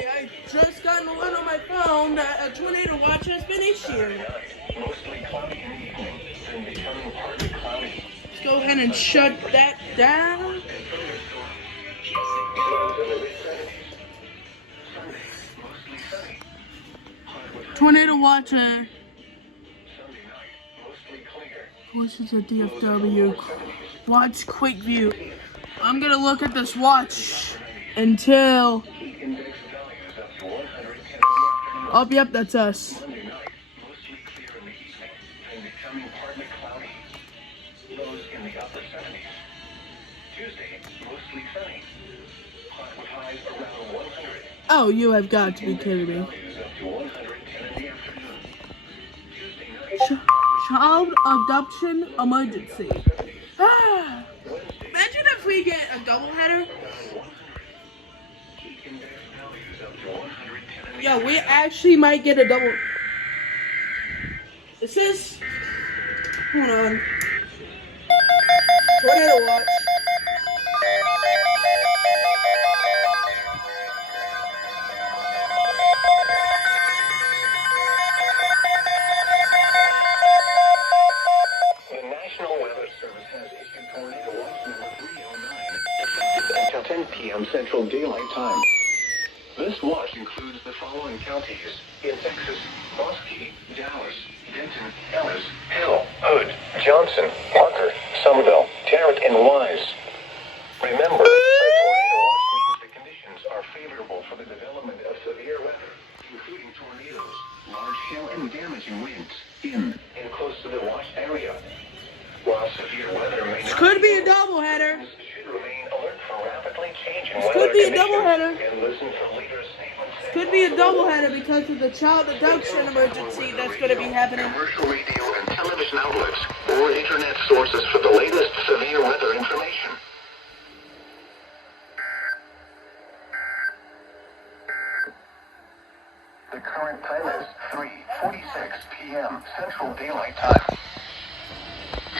I just got an alert on my phone that a tornado watch has been issued. Mostly cloudy in the evening, then becoming partly cloudy. Let's go ahead and shut that down. Mostly sunny. Tornado watch. Sunday night, mostly clear. Voices of DFW. Watch quick view. I'm gonna look at this watch until. Index values up to 110 Oh, yep, that's us. Monday night, mostly clear in the evening, then becoming partly cloudy. Lows in the upper 70s. Tuesday, mostly sunny. With highs around 100. Oh, you have got to be kidding me. Values up to 110 in the afternoon. Tuesday night, Child abduction emergency. Ah. Imagine if we get a doubleheader. index values up to 110 in the Yeah, we actually might get a double. This is. Hold on. Tornado watch. The National Weather Service has issued tornado watch number 309, effective until 10 p.m. Central Daylight Time. This watch includes the following counties in Texas: Bosque, Dallas, Denton, Ellis, Hill, Hood, Johnson, Parker, Somerville, Tarrant, and Wise. Remember, a tornado watch means the conditions are favorable for the development of severe weather, including tornadoes, large hail, and damaging winds in and close to the watch area. While severe weather may This not could be a doubleheader. should remain alert for rapidly changing This weather could be a conditions doubleheader. and listen for leaders' statements. Could be a doubleheader because of the child abduction emergency that's going to be happening. Commercial radio and television outlets or internet sources for the latest severe weather information. The current time is 3:46 p.m. Central Daylight Time.